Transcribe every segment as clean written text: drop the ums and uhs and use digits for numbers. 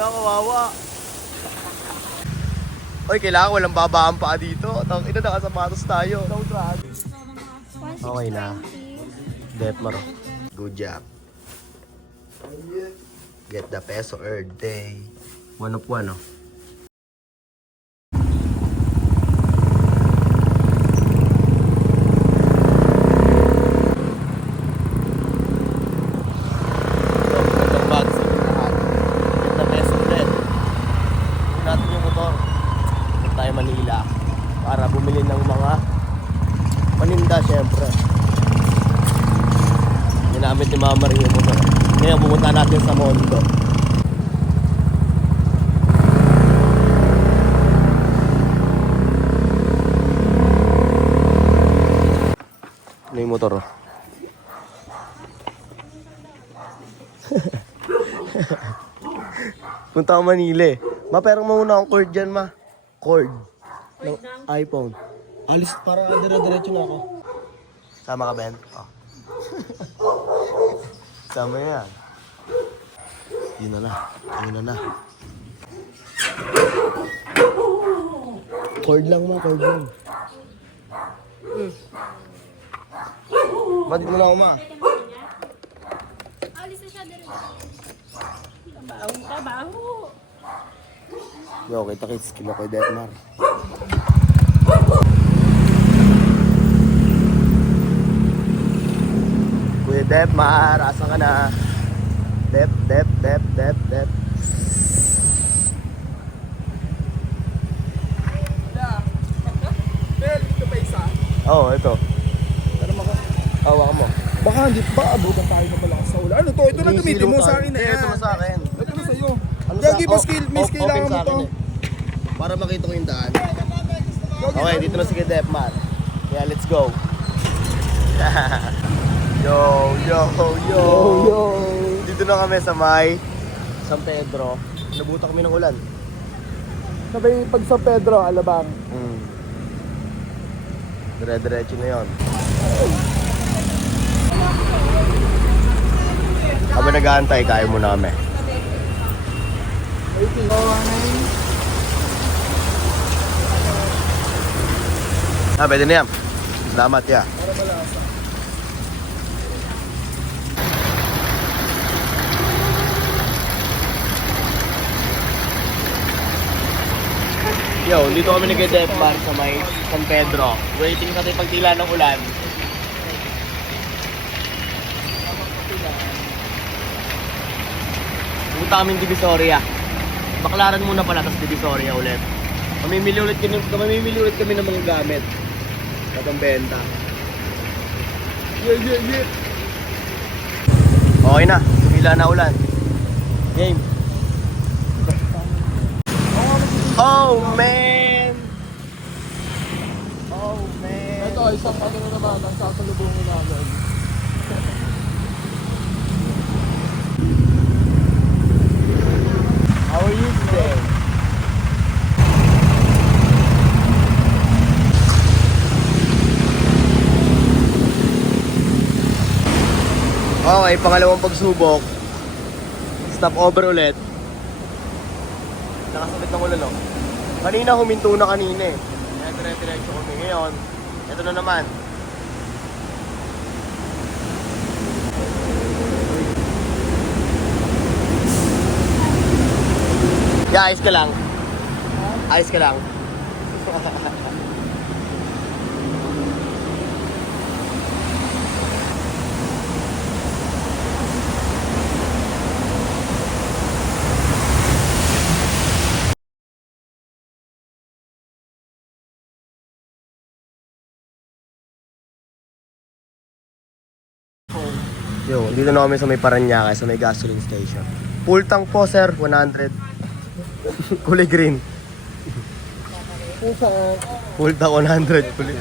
Wala, kawawa. Oy, kailangan walang babaan pa dito. Ina, nakasapatos tayo. Okay na. Detmar. Good job. Get the peso earned day. 1 of 1, oh. Manila para bumili ng mga paninda, syempre. Ginamit ni Mama rin yung motor. Ngayon pumunta natin sa Mondo. Ano yung motor? Punta ako Manila eh. Ma, pero mauna akong cord dyan, ma. Cord ng iPhone. Alis para dire-diretso na ako. Sama ka, Ben? Oh. Sama yan. Yun na na. Yun na na. Cord lang, ma. Cord lang. Ba't mo na ako, ma? Alis na siya diretso. Trabaho. Yo, kita kids. Kila ko Detmar. Kuya Detmar, asa ka na? Dep. Ito pa isa. Oo, ito. Pero Hawakan mo. baka hindi pa abutan tayo na pala sa ulan. Ano to? Ito na gamitin mo sa akin na yan. Ito mo sa akin. Ito na sa'yo. Ano Gagi, sa- mas kailangan open mo sa to. akin eh. Para makita ko yung daan. Okay, dito na si Detmar. Yeah, let's go. Yo. Dito na kami sa may San Pedro. Nabuta kami ng ulan. Sabay pag sa Pedro, Alabang. Dire-diretso na yun. Habang nag-aantay, kaya mo namin. Pwede na yan. Salamat, ya. Para malasa. Yo, dito kami nag-Detmar sa may San Pedro. Waiting sa pagtila ng ulan. Punta kami Divisoria. Baklaran muna pala, tapos Divisoria ulit. Mamimili ulit kami ng mga gamit. Sa pambenta. Yeah. Okay na, tumila na ulan. Game. Oh man! Ito, isang ano na naman ang sasalubungin namin. How are you today? Okay, pangalawang pagsubok. Stop over ulit. Nakasabit ng ulan, no? Kanina huminto na kanina eh. Kaya dire-diretso kami ngayon. Ito na naman. Yeah, ayos ka lang. Ayos ka lang. Yo, dito na kami sa may Paranaque, sa may gasoline station. Full tank po, sir, 100. Kulay green. Pusa. Full tank 100. Kulay.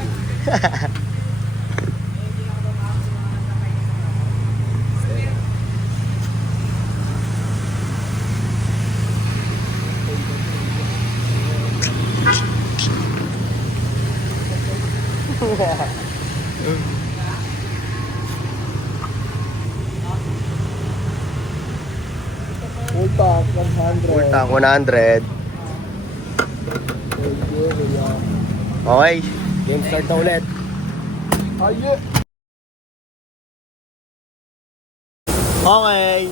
Full tank, 100. Full Tank 100. Okay. Game start na ulit. Aye! Okay.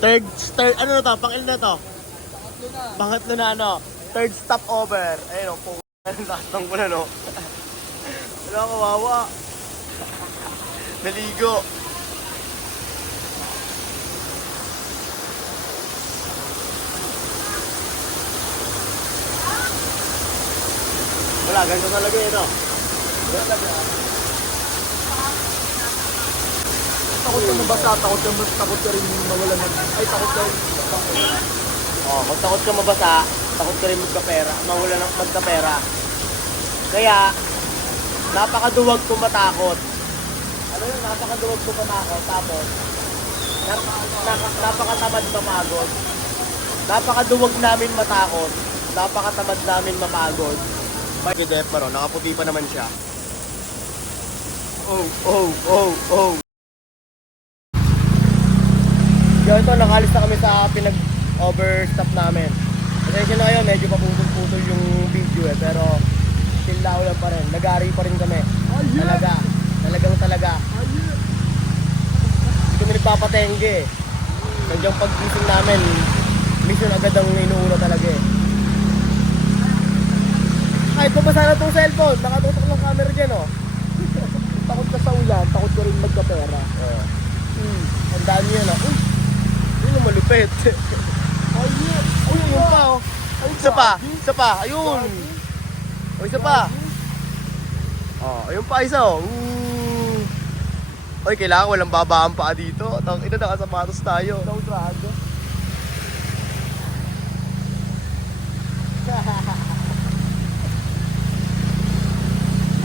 Third, ano na to? Pang-ilan na to? Pangatlo na ano? Third stop over. Ayun o, po. Nakatang ko na no. Wala, kawawa. Naligo. Wala, ganito talaga yun o. Takot ka mabasa, takot ka rin mawalan ng... Ay, takot ka rin. Oh, kung takot ka mabasa, takot ka rin magkapera, mawala ng magkapera. Kaya, napakaduwag kung matakot. Ano yun, napakaduwag kung matakot. Tapos, napakatamad mamagod. Napakaduwag namin matakot. Napakatamad namin mapagod. May Depmar, nakaputi pa naman siya. Oh. Yo, ito, nakalis na kami sa pinag-overstop namin. Pasensya na kayo, medyo paputol-putol yung video eh, pero still lao lang pa rin. Nag-aari pa rin kami. Talaga. Hindi kami nagpapatengge eh. Nandiyan pag-gising namin, mission agad ang inuuna talaga eh. Kahit mabasa na itong cellphone, nakatutok ng camera dyan oh. Takot ka sa ulan, takot ka rin magkapera. Ang dami yun oh. Yun yung malupit. Aye! Ayun pa oh. Isa pa. Ayun. O, isa pa. Oh, ayun pa isa oh. Oy, kailangan walang babaan pa dito. Ito nakasapatos tayo. Daw drag.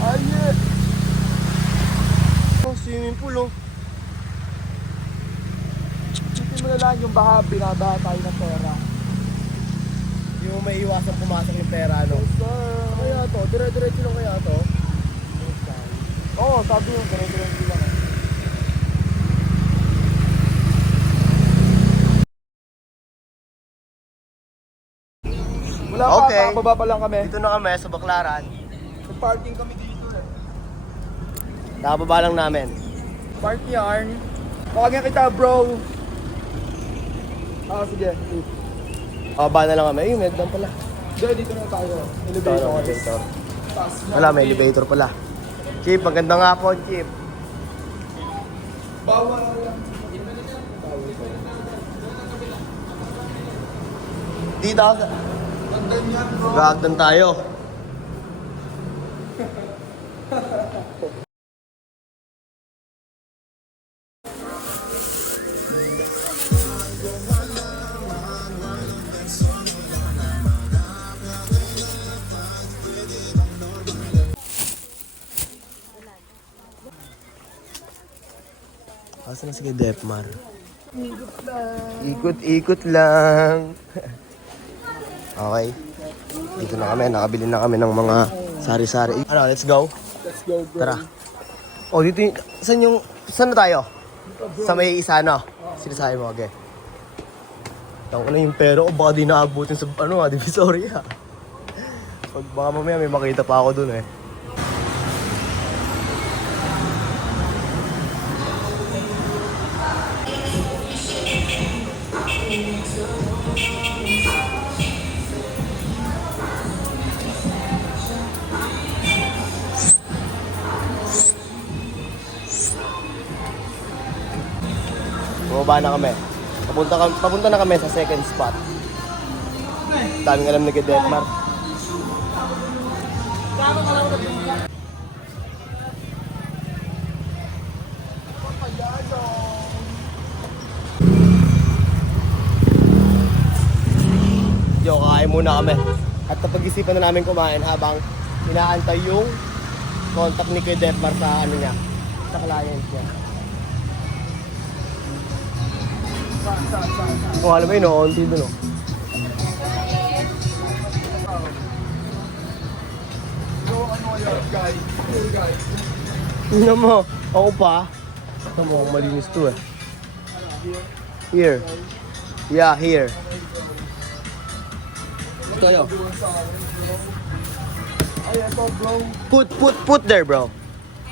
Aye! Oh, swimming pool oh. Hindi mo na lang yung baka binabaha tayo ng pera. Hindi mo may iwasan pumasok yung pera no. Yes, sir. Kaya to, dire-diretso lang kaya to. Oo, sabi yung dire-diretso lang. Wala pa, Okay. kakababa pa lang kami. Dito na kami sa Baclaran. Nag-parking kami dito eh. Nakababa lang namin. Park yarn. Pakagyan kita, bro. Sige. Kababa na lang kami. Ayun, meddan pala. Dito na tayo. Ito, elevator. Taas na. Wala, may elevator pala. Chip, magandang hapon, Chip. Bawal lang. Dito ako. Hagdan yan, bro. Gagdan tayo. Asa na sige Depmar? Ikot lang. Okay. Dito na kami. Nakabili na kami ng mga sari-sari. Ano, let's go? Let's go, bro. Tara. Oh, dito yung... Saan na tayo? Sa may isa, no? Sinasabi mo, okay. Tawag ko na yung pero ko. Baka di naabutin sa, Divisoria. Pag baka mamaya may makita pa ako dun eh. Bumaba na kami. Papunta na kami sa second spot. Daming alam na kay Detmar. Yo, kakain muna kami. At napag-isipan na namin kumain habang inaantay yung contact ni Kuya Detmar sa sa client niya. Kung alam mo yun, onti dun oh. So, ano yun, guys? Guys. Tingnan mo, ako pa. Ito mo, malinis to eh. Here. Yeah, here. kayo. Ay, ito bro. Put there, bro.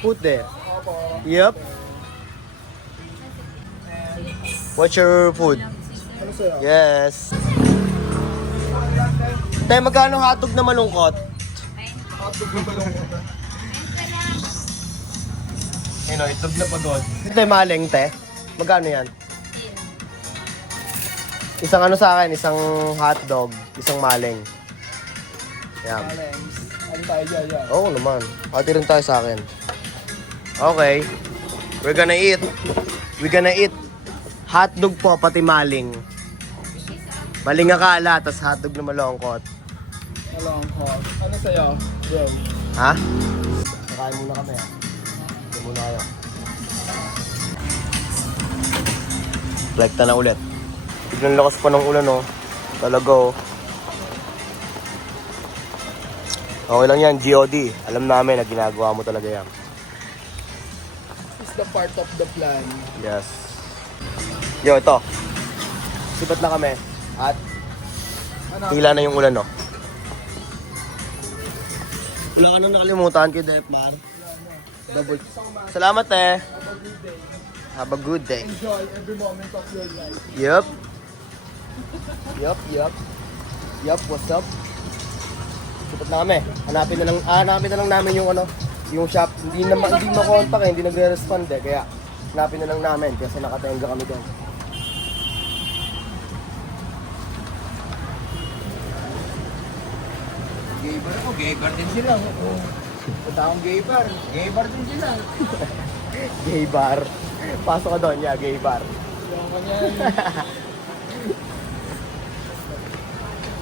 Put there. Yep. What's your food? Ano sa'yo? Yes. Te, magkano hotdog na malungkot? Hotdog na balong ko. Ano, itlog na pagod. Ito yung maling, te. Magkano yan? Isang ano sa akin, isang hotdog, isang maling. Yan. Alex. Ano tayo dyan? Yan. Oo naman. Pati rin tayo sa akin. Okay. We're gonna eat. We're gonna eat hotdog po, pati maling. Maling akala, tas hotdog na malungkot. Malong ko. Ano sa'yo? Bro. Ha? Kakain muna kami, ha? Ito muna kayo. Reflecta na ulit. Biglang lakas pa ng ulan, oh. Talaga, oh. Okay lang yan, GOD. Alam namin na ginagawa mo talaga yan. This is the part of the plan. Yes. Yo, ito. Sipat na kami. At Ano? tila na yung ulan, no? Wala ka nang nakalimutan kay Defmar. Double. Salamat, eh. Have a good day. Enjoy every moment of your life. Yup. Yup, what's up? Sipat na kami. Hanapin na lang namin yung ano, yung shop. Hindi makontak eh, hindi nagre-respond eh. Kaya hanapin na lang namin kasi nakatenga kami doon. Gay bar ako, gay bar din sila. Punta akong gay bar. Gay bar din sila. Gay bar. Pasok ka doon, yeah, gay bar. Yung kanyan.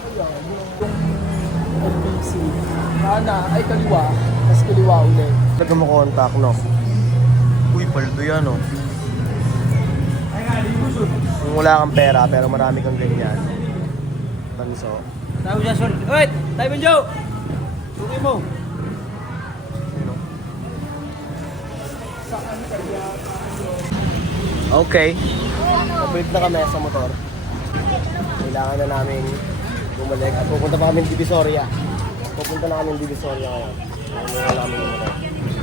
Yung LPC. Kana ay kaliwa. Tapos kaliwa ulit. Ba't mo contact, no? Uy, paldo yan, no? Kung wala kang pera, pero marami kang ganyan. Tanso. Tayo dyan, sorry. Wait! Tayo mo, Joe! Suki mo! Saan kaya? Okay. Pabalik na kami sa motor. Kailangan na namin bumalik. At pupunta pa kami Divisoria. Pupunta na kami Divisoria ngayon. Kailangan na namin yung motor.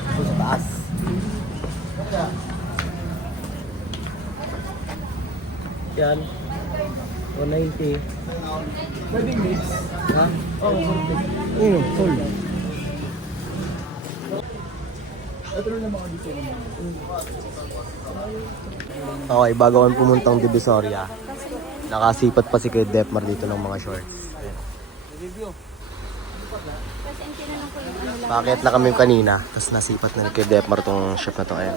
Ito sa taas. Yan. 190. Pwedeng mix. Ha? Oo, perfect. Ano? Full. Ito rin naman ako dito. Okay, bago kami pumuntang Divisoria, nakasipat pa si Kuya Defmar dito ng mga shorts. Bakit na kami kanina, tapos nasipat na ni Kuya Defmar tong shop na to. Ayan.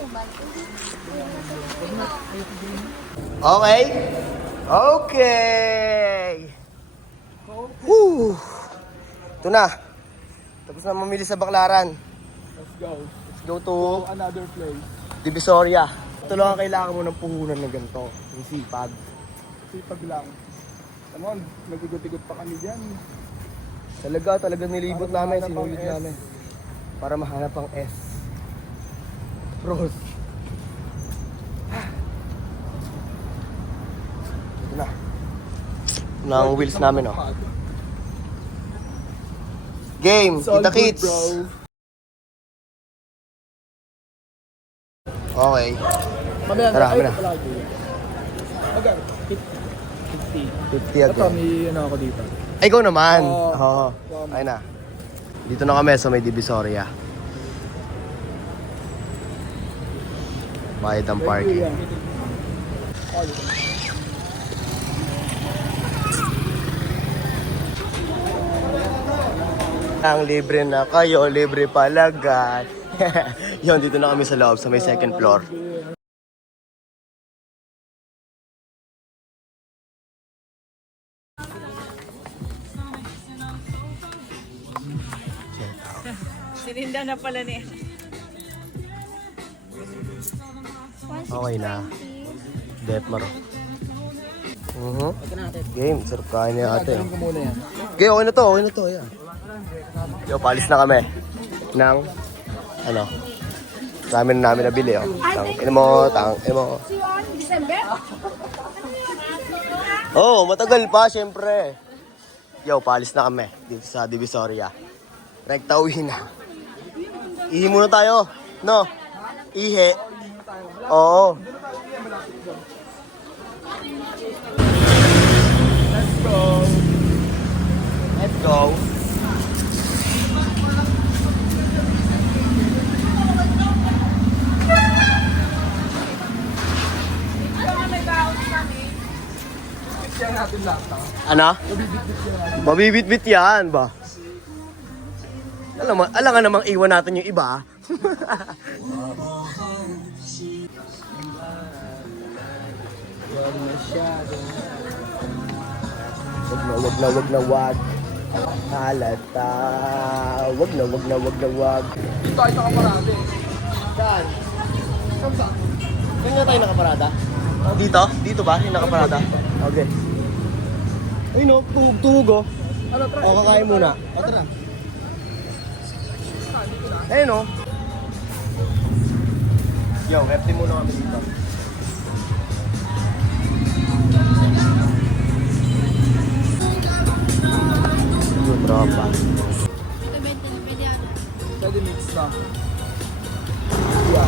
Okay? Okay! Woo! Ito na. Tapos na mamili sa Baklaran. Let's go. Let's go to To another place. Divisoria. Ito lang ang kailangan mo ng puhunan ng ganito. Yung sipag. Sipag lang. Come on, nagugot-igot pa kami dyan. Talaga nilibot Para namin, mahanap ang sinulit S. namin. Para mahanap ang S. Pros. Ito na. Ito na ang wheels namin, oh. Game, It's all kita good, kits. bro. Okay. Mamaya, Tara, ay, mamaya. wala ako dito. Magkano? 50. 50 Ito, again. may ano ako dito. Ay, ikaw naman. Oo. Oo. Ayun na. Dito na kami sa may Divisoria. Bayad ang parking. Yan. Oh, dito. Ang libre na kayo, libre palagay. Yun, dito na kami sa loob, sa may second floor. Sininda na pala ni. Okay na. Defmar. Game, sarap kain niya ate. Gagawin ko muna yan. Okay, okay na to, yeah. Yo, palis na kami. Nang, ano, ramen na namin nabili, oh. Tang, ino mo. December? Oh, matagal pa, syempre. Yo, paalis na kami dito sa Divisoria. Rekta uwi na. Ihi muna tayo. No? Ihi. Oo. Let's go. Let's go. Kaya natin lahat. Ano? Mabibit-bit yan ba? Alam nga namang iwan natin yung iba. Wag masyado. Wag na. Halata. Wag na. Dito ay nakaparate. Saan? Saan? Saan nga tayo nakaparada? Dito? Dito ba? Yung nakaparada? Okay. Ay no, tuhog oh. Ano, try? O, kakain muna. O, tara. Ayun oh. Yo, hefty muna kami dito. Yung tropa. Pwede mix na. Yeah.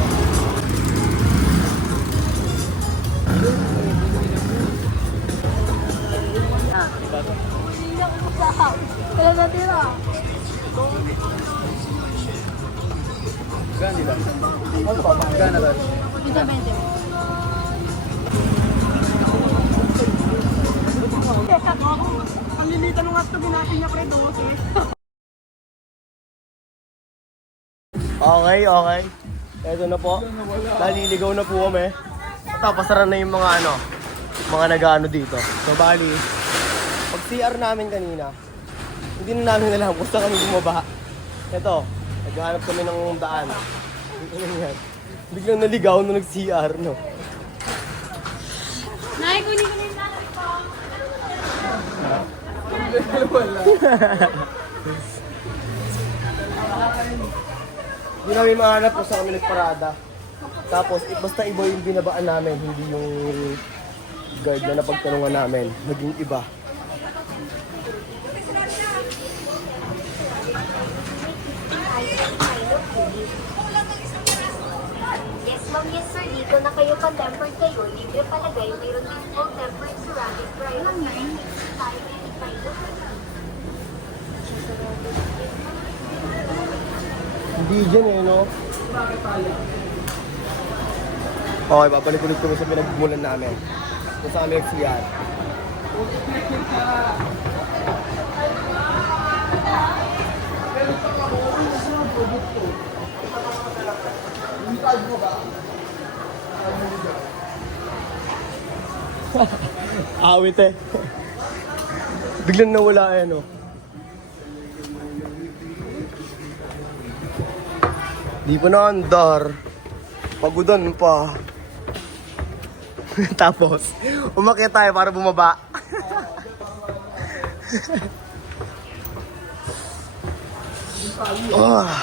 Kaya natira. Gano'n nila? Ano pa? Gano'n na? Ito 20. Ang limitan ng gasto natin niya pre 12. Okay. Eto na po. Naliligaw na po kami. Tapos sara na yung mga mga nag-ano dito. So bali, pag CR namin kanina, hindi na namin alam kung saan kami bumaba. Ito, naghahanap kami ng daan. Ano yan? Biglang naligaw nung nag-CR, no? Nay, kunin ko na yung nanay ko. Wala. Hindi namin mahanap kung saan kami nagparada. Tapos, basta iba yung binabaan namin, hindi yung guard na napagtanungan namin. Naging iba. Yes, ma'am. Yes, sir. Dito na kayo pa-tempered kayo. Libre palagay. Mayroon din full tempered ceramic price. Lang na yun. Hindi dyan eh, no? Okay, babalik ulit kami sa pinagmulan namin. Kung saan kami nag-CR. Awit eh. Biglang nawala eh, no? Di pa naandar. Pagudan pa. Tapos, umakyat tayo para bumaba. Ah.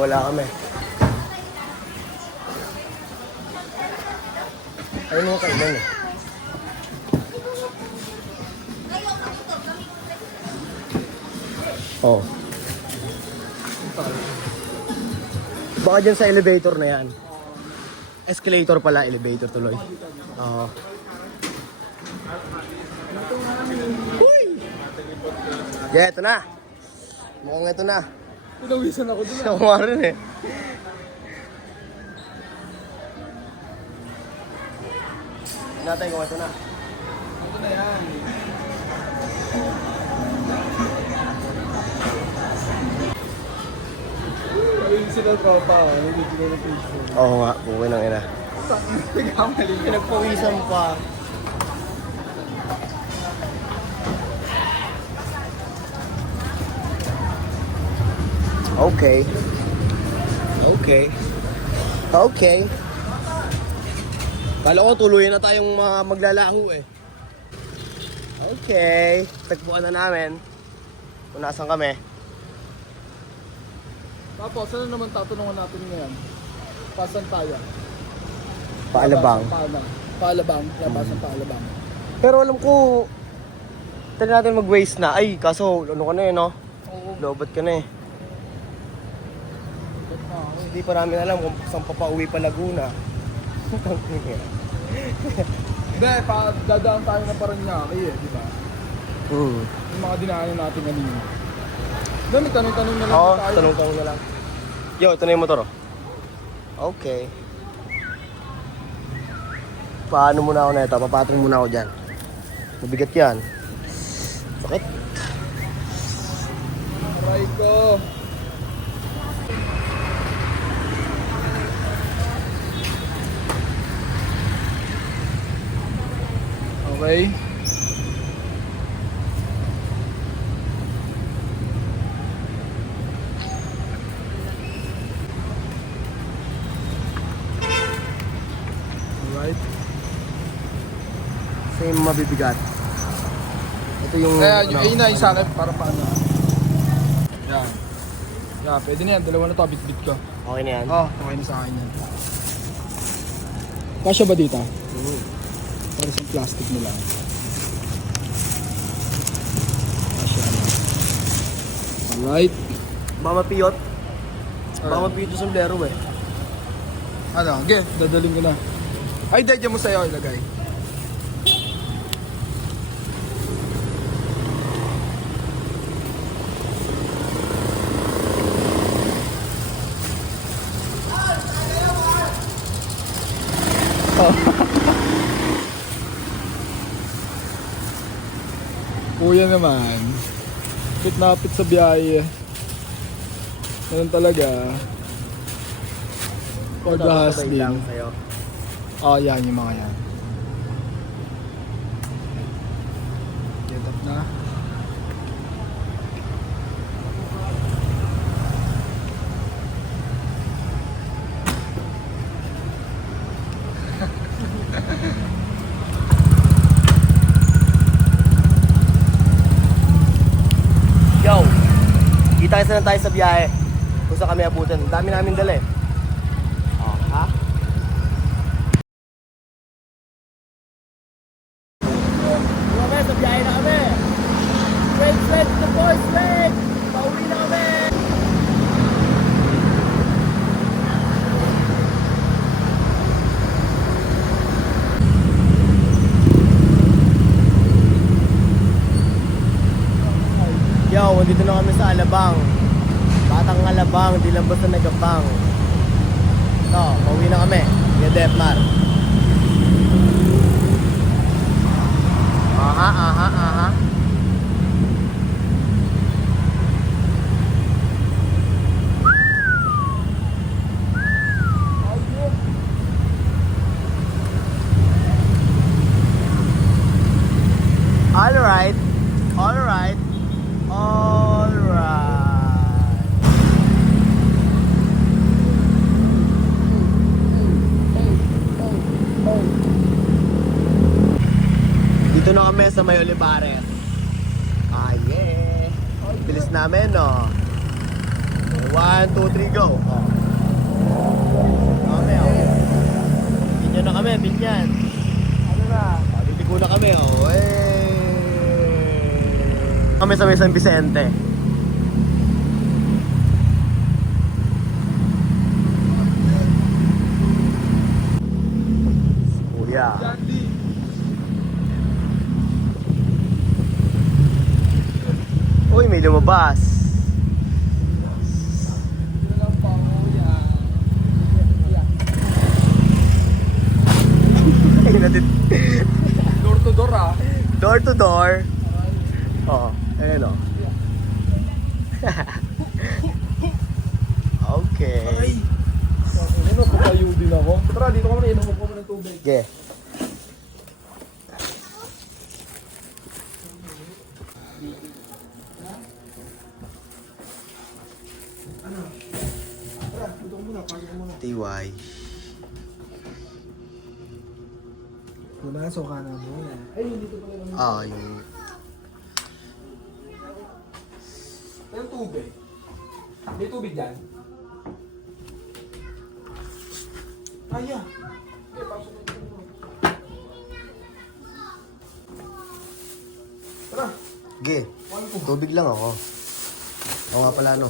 Wala kami. Ayun mo kailan eh. Oh. Baka dyan sa elevator na yan. Escalator pala, elevator tuloy. Oo. Uy! Yeah, ito na. Mukhang ito na. Pinawisan ako dun. Ako nga rin eh. Natay ko ito na. Ito na yan. Ayun sila tropa. Hindi ko na picture. Oo nga, buhay ng ina. Nagkamali. Pinagpawisan pa. Okay. Kala ko tuluyan na tayong maglalaho eh. Okay. Tagpuan na namin. Kung nasan kami. Tapos, ano naman tatanungan natin ngayon? Pasan tayo? Paalabang. Paalabang. Labasan Paalabang. Pero alam ko, try natin mag-waste na. Ay, kaso ano ka na eh, no? Oo. Lobat ka na eh. Hindi pa namin alam kung saan papauwi pa Laguna. Hindi, dadaan tayo na Paranaque eh, di ba? Hmm. Yung mga dinaanan natin kanina. Dami, tanong-tanong na lang Oo, tayo. tanong-tanong na lang. Yo, ito na yung motor oh. Okay. Paano muna ako na ito? Papatong muna ako dyan. Mabigat yan. Bakit? Aray ko. Okay. Alright. Ito yung mabibigat. Ito yung... Kaya yung A na yung sa akin para paano. Yan. Yan, pwede na yan. Dalawa na to, bit-bit ko. Okay na yan. Okay na sa akin yan. Kasya ba dito? Para sa plastic nila. Kasya na. Alright. Baka mapiyot. Baka mapiyot yung sombrero eh. Ano, okay, dadaling ko na. Ay, dyan mo sa'yo ilagay. Kuya naman. Pit na pit sa biyahe. Ganun talaga. For the Sabay hustling. lang sa'yo. Yan yung mga yan. Get up na. Yo! Kita kasi lang tayo sa biyahe. Kung saan kami abutin. Ang dami namin dala eh. Oh, ha? Kami, sa biyahe na kami. Wait, the boys, wait! Pauwi na kami! Yo, dito na kami sa Alabang. Batang Alabang, di lang basta nagabang. Ito, pauwi na kami. Yung Detmar. Aha. Alright. Dito na kami sa may Olivares. Yeah. Bilis namin, no? 1, 2, 3, go. Kami, Binyan na kami, binyan. Ano na? Liligo na kami, Kami sa may San Vicente. Kuya. Candy. Uy, may lumabas. Yun lang pa, kuya. Ayun natin. Door to door ah. Door to door. Ayun o. Okay. Ano, patayo din ako. Tara, dito ka muna, inom ko muna ng tubig. Okay. TY. Punaso ka na muna. Ay, dito pala lang. Yung... Yung tubig. May tubig dyan? Aya. Tara. Ge, tubig lang ako. Oo nga pala, no.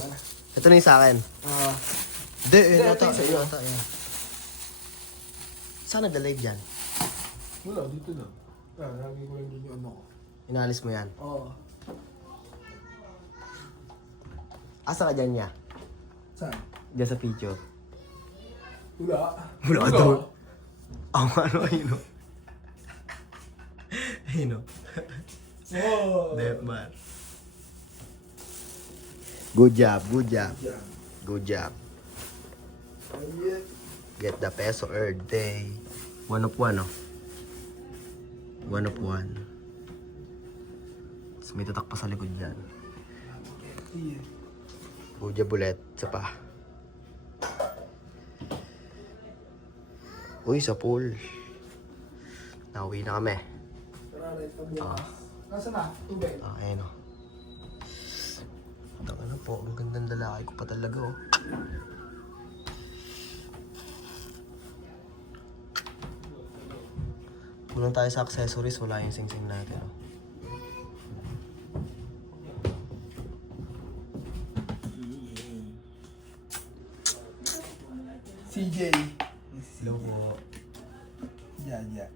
Ito na yung sa akin. Hindi, Hindi, ito ito yung sa'yo. ata, yan. Saan nag-live dyan? Wala, dito na. Lagi ko lang din yung ano ko. Inalis mo yan. Oo. Asa ka dyan niya? Saan? Diyan sa picture. Wala. Wala ka daw. Ang ano, ayun o. Ayun o. Oh. Deadman. Good job, good job. Yan. Good job. Ayan. Get the peso earned day. 1 of 1, oh. 1 of 1. Tapos may tatak pa sa likod dyan. Iya. Good job ulit. Isa pa. Uy, sa pool. Nauwi na kami. Tara, right pa bukas. Nasaan na? Tubig. Ah, ayun oh. Tanga na po, ang gandang lalaki ko pa talaga oh. Kulang tayo sa accessories, wala yung sing-sing natin oh. CJ. Hello po. Yan, yan.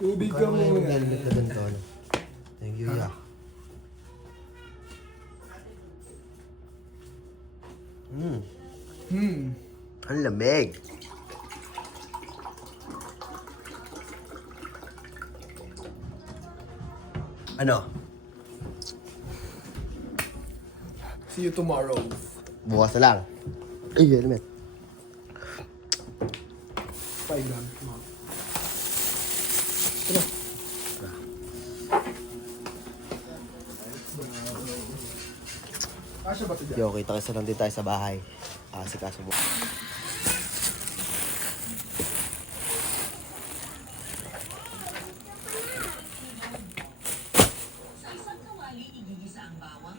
Tubig ka Kaya may muna. helmet na ganito ano. Thank you, ya. Ang lamig. Ano? See you tomorrow. Bukas na lang. Ay, helmet. 5 grams. Kasya ba ito dyan? Yo, kita lang din tayo sa bahay. Kasi kaso mo. Sa isang kawali, igigisa ang bawang,